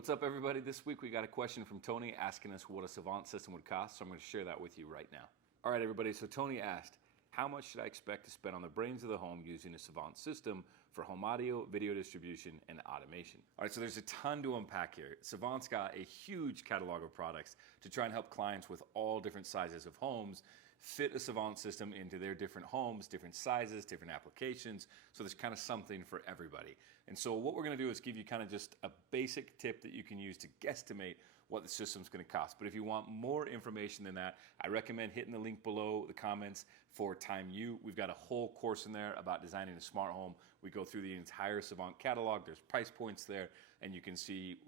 What's up, everybody? This week we got a question from Tony asking us what a Savant system would cost, so I'm going to share that with you right now. All right, everybody, so Tony asked, how much should I expect to spend on the brains of the home using a Savant system for home audio, video distribution, and automation? All right, so there's a ton to unpack here. Savant's got a huge catalog of products to try and help clients with all different sizes of homes fit a Savant system into their different homes, different sizes, different applications. So there's kind of something for everybody. And so what we're going to do is give you kind of just a basic tip that you can use to guesstimate what the system's going to cost. But if you want more information than that, I recommend hitting the link below the comments for Time U. We've got a whole course in there about designing a smart home. We go through the entire Savant catalog. There's price points there, and you can see,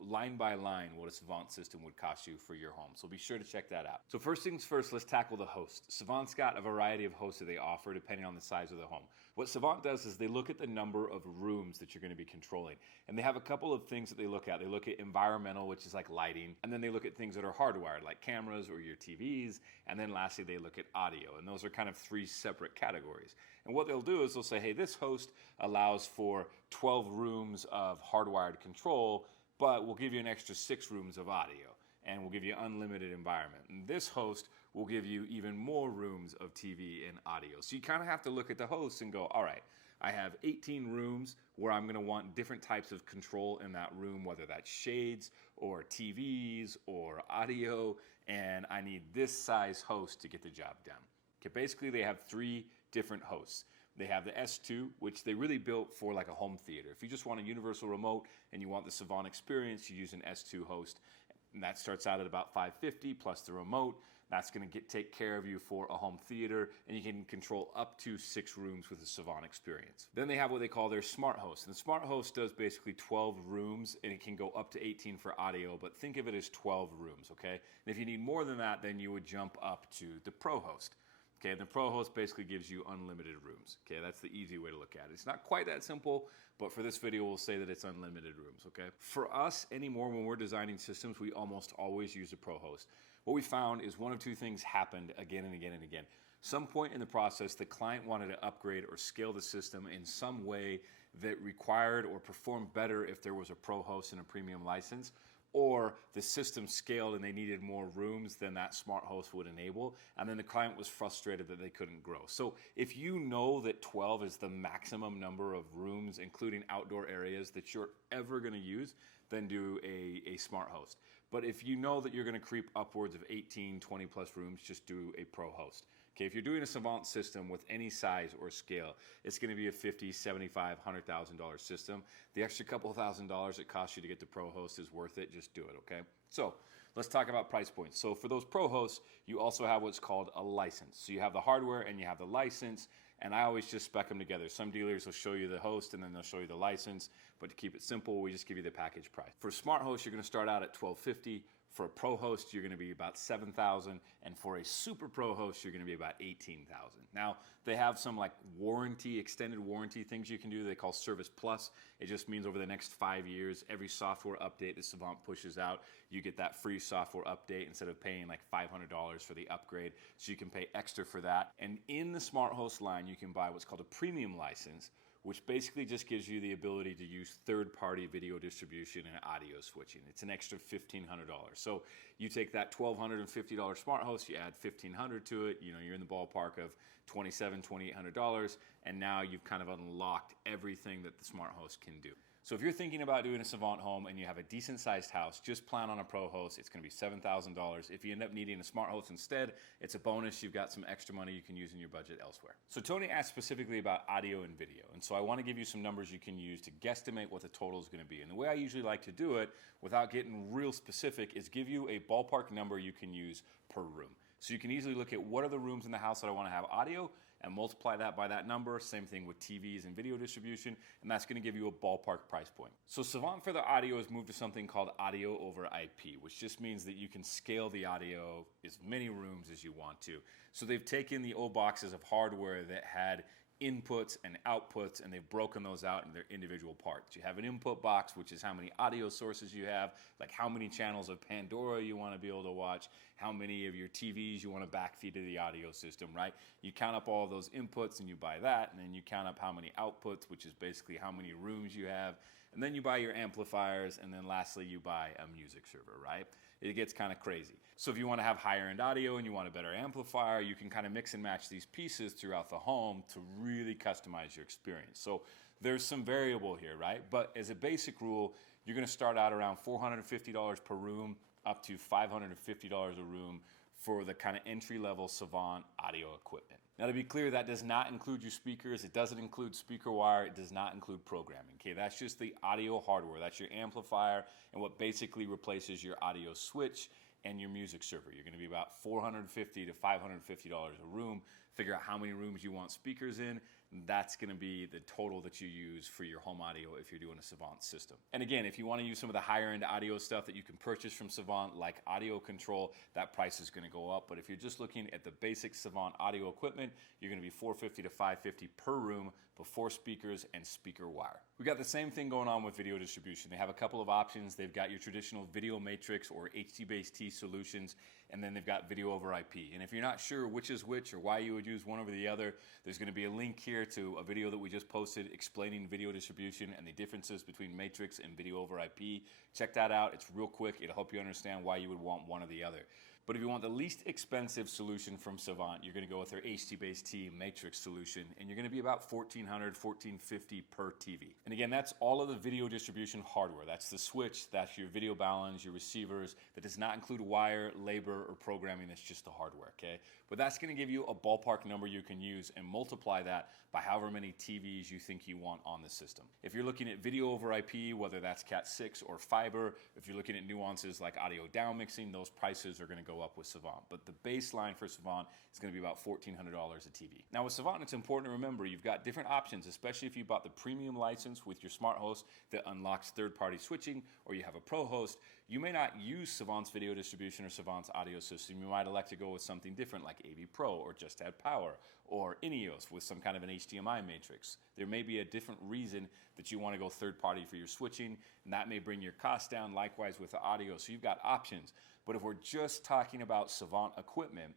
line by line what a Savant system would cost you for your home. So be sure to check that out. So first things first, let's tackle the host. Savant's got a variety of hosts that they offer depending on the size of the home. What Savant does is they look at the number of rooms that you're going to be controlling, and they have a couple of things that they look at. They look at environmental, which is like lighting, and then they look at things that are hardwired, like cameras or your TVs, and then lastly they look at audio, and those are kind of three separate categories. And what they'll do is they'll say, hey, this host allows for 12 rooms of hardwired control, but we'll give you an extra 6 rooms of audio, and we'll give you unlimited environment. And this host will give you even more rooms of TV and audio. So you kind of have to look at the host and go, all right, I have 18 rooms where I'm going to want different types of control in that room, whether that's shades or TVs or audio, and I need this size host to get the job done. Okay, basically they have 3 different hosts. They have the S2, which they really built for like a home theater. If you just want a universal remote and you want the Savant experience, you use an S2 host. And that starts out at about $550 plus the remote. That's going to take care of you for a home theater, and you can control up to 6 rooms with the Savant experience. Then they have what they call their Smart Host. And the Smart Host does basically 12 rooms, and it can go up to 18 for audio, but think of it as 12 rooms, okay? And if you need more than that, then you would jump up to the Pro Host. Okay, the Pro Host basically gives you unlimited rooms. Okay, that's the easy way to look at it. It's not quite that simple, but for this video, we'll say that it's unlimited rooms, okay? For us anymore, when we're designing systems, we almost always use a Pro Host. What we found is one of 2 things happened again and again and again. Some point in the process, the client wanted to upgrade or scale the system in some way that required or performed better if there was a Pro Host and a premium license, or the system scaled and they needed more rooms than that Smart Host would enable, and then the client was frustrated that they couldn't grow. So if you know that 12 is the maximum number of rooms, including outdoor areas, that you're ever going to use, then do a Smart Host. But if you know that you're going to creep upwards of 18, 20 plus rooms, just do a Pro Host. Okay, if you're doing a Savant system with any size or scale, it's going to be a $50,000, $75,000, $100,000 system. The extra couple $1,000 it costs you to get the Pro Host is worth it. Just do it, okay? So let's talk about price points. So for those Pro Hosts, you also have what's called a license. So you have the hardware and you have the license, and I always just spec them together. Some dealers will show you the host and then they'll show you the license, but to keep it simple, we just give you the package price. For Smart Host, you're going to start out at $1,250. For a Pro Host, you're going to be about $7,000, and for a Super Pro Host, you're going to be about $18,000. Now, they have some like warranty, extended warranty things you can do. They call Service Plus. It just means over the next 5 years, every software update that Savant pushes out, you get that free software update instead of paying like $500 for the upgrade. So you can pay extra for that. And in the Smart Host line, you can buy what's called a premium license, which basically just gives you the ability to use third-party video distribution and audio switching. It's an extra $1,500. So you take that $1,250 Smart Host, you add $1,500 to it, you're in the ballpark of $2,700, $2,800, and now you've kind of unlocked everything that the Smart Host can do. So if you're thinking about doing a Savant home and you have a decent sized house, just plan on a Pro Host. It's going to be $7,000. If you end up needing a Smart Host instead, it's a bonus. You've got some extra money you can use in your budget elsewhere. So Tony asked specifically about audio and video. And so I want to give you some numbers you can use to guesstimate what the total is going to be. And the way I usually like to do it without getting real specific is give you a ballpark number you can use per room. So you can easily look at what are the rooms in the house that I want to have audio and multiply that by that number. Same thing with TVs and video distribution, and that's going to give you a ballpark price point. So Savant for the audio has moved to something called audio over IP, which just means that you can scale the audio as many rooms as you want to. So they've taken the old boxes of hardware that had inputs and outputs, and they've broken those out in their individual parts. You have an input box, which is how many audio sources you have, like how many channels of Pandora you want to be able to watch, how many of your TVs you want to backfeed to the audio system, right? You count up all of those inputs and you buy that, and then you count up how many outputs, which is basically how many rooms you have, and then you buy your amplifiers, and then lastly you buy a music server, right? It gets kind of crazy. So if you want to have higher end audio and you want a better amplifier, you can kind of mix and match these pieces throughout the home to really customize your experience. So there's some variable here, right? But as a basic rule, you're going to start out around $450 per room up to $550 a room for the kind of entry-level Savant audio equipment. Now, to be clear, that does not include your speakers. It doesn't include speaker wire. It does not include programming. Okay, that's just the audio hardware. That's your amplifier and what basically replaces your audio switch and your music server. You're going to be about $450 to $550 a room. Figure out how many rooms you want speakers in. That's going to be the total that you use for your home audio if you're doing a Savant system. And again, if you want to use some of the higher end audio stuff that you can purchase from Savant, like audio control, that price is going to go up. But if you're just looking at the basic Savant audio equipment, you're going to be $450 to $550 per room before speakers and speaker wire. We got the same thing going on with video distribution. They have a couple of options. They've got your traditional video matrix or HDBaseT solutions, and then they've got video over IP. And if you're not sure which is which or why you would use one over the other, there's going to be a link here to a video that we just posted explaining video distribution and the differences between matrix and video over IP. Check that out. It's real quick. It'll help you understand why you would want one or the other. But if you want the least expensive solution from Savant, you're going to go with their HDBaseT matrix solution, and you're going to be about $1,400, $1,450 per TV. And again, that's all of the video distribution hardware. That's the switch, that's your video balance, your receivers. That does not include wire, labor, or programming. That's just the hardware, okay? But that's going to give you a ballpark number you can use and multiply that by however many TVs you think you want on the system. If you're looking at video over IP, whether that's Cat6 or fiber, if you're looking at nuances like audio downmixing, those prices are going to go up with Savant. But the baseline for Savant is going to be about $1,400 a TV. Now with Savant, it's important to remember you've got different options, especially if you bought the premium license with your Smart Host that unlocks third-party switching, or you have a Pro Host. You may not use Savant's video distribution or Savant's audio system. You might elect to go with something different like AV Pro or Just Add Power or Ineos with some kind of an HDMI matrix. There may be a different reason that you want to go third-party for your switching, and that may bring your costs down, likewise with the audio. So you've got options. But if we're just talking about Savant equipment,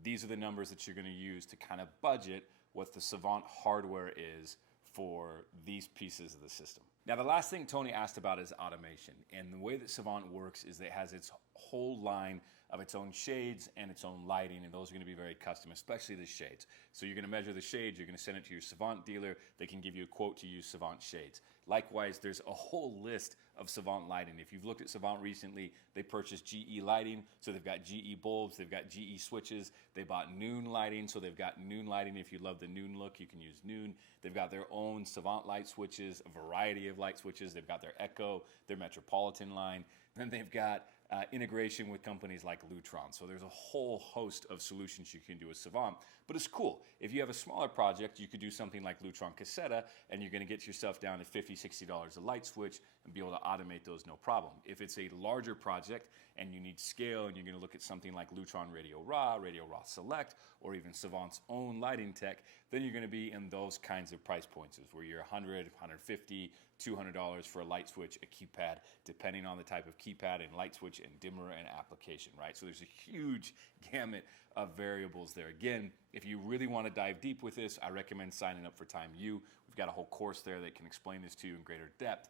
these are the numbers that you're going to use to kind of budget what the Savant hardware is for these pieces of the system. Now, the last thing Tony asked about is automation. And the way that Savant works is that it has its whole line of its own shades and its own lighting, and those are going to be very custom, especially the shades. So you're going to measure the shades, you're going to send it to your Savant dealer, they can give you a quote to use Savant shades. Likewise, there's a whole list of Savant lighting. If you've looked at Savant recently, they purchased GE lighting, so they've got GE bulbs, they've got GE switches, they bought Noon lighting, so they've got Noon lighting. If you love the Noon look, you can use Noon. They've got their own Savant light switches, a variety of light switches. They've got their Echo, their Metropolitan line, and then they've got integration with companies like Lutron. So there's a whole host of solutions you can do with Savant, but it's cool. If you have a smaller project, you could do something like Lutron Cassetta, and you're going to get yourself down to $50, $60 a light switch and be able to automate those no problem. If it's a larger project and you need scale and you're going to look at something like Lutron Radio Raw Select, or even Savant's own lighting tech, then you're going to be in those kinds of price points where you're $100, $150, $200 for a light switch, a keypad, depending on the type of keypad and light switch and dimmer and application, right? So there's a huge gamut of variables there. Again, if you really want to dive deep with this, I recommend signing up for Time U. We've got a whole course there that can explain this to you in greater depth,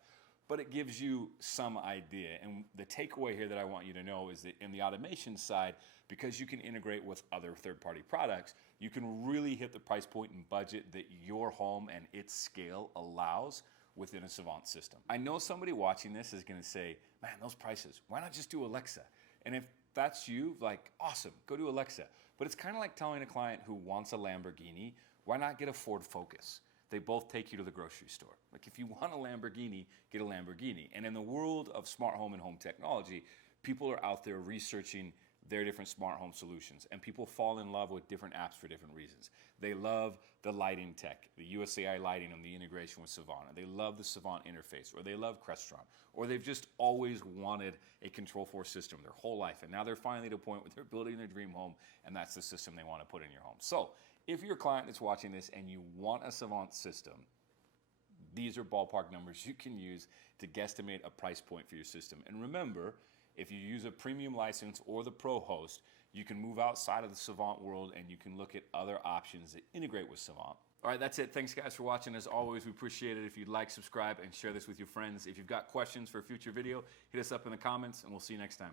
but it gives you some idea. And the takeaway here that I want you to know is that in the automation side, because you can integrate with other third-party products, you can really hit the price point and budget that your home and its scale allows within a Savant system. I know somebody watching this is going to say, man, those prices, why not just do Alexa? And if that's you, like, awesome, go do Alexa. But it's kind of like telling a client who wants a Lamborghini, why not get a Ford Focus? They both take you to the grocery store. Like, if you want a Lamborghini, get a Lamborghini. And in the world of smart home and home technology, people are out there researching their different smart home solutions, and people fall in love with different apps for different reasons. They love the lighting tech, the USAI lighting and the integration with Savant. They love the Savant interface, or they love Crestron, or they've just always wanted a Control4 system their whole life, and now they're finally at a point where they're building their dream home, and that's the system they want to put in your home. So if you're a client that's watching this and you want a Savant system, these are ballpark numbers you can use to guesstimate a price point for your system. And remember, if you use a premium license or the Pro Host, you can move outside of the Savant world and you can look at other options that integrate with Savant. All right, that's it. Thanks, guys, for watching. As always, we appreciate it if you'd like, subscribe, and share this with your friends. If you've got questions for a future video, hit us up in the comments, and we'll see you next time.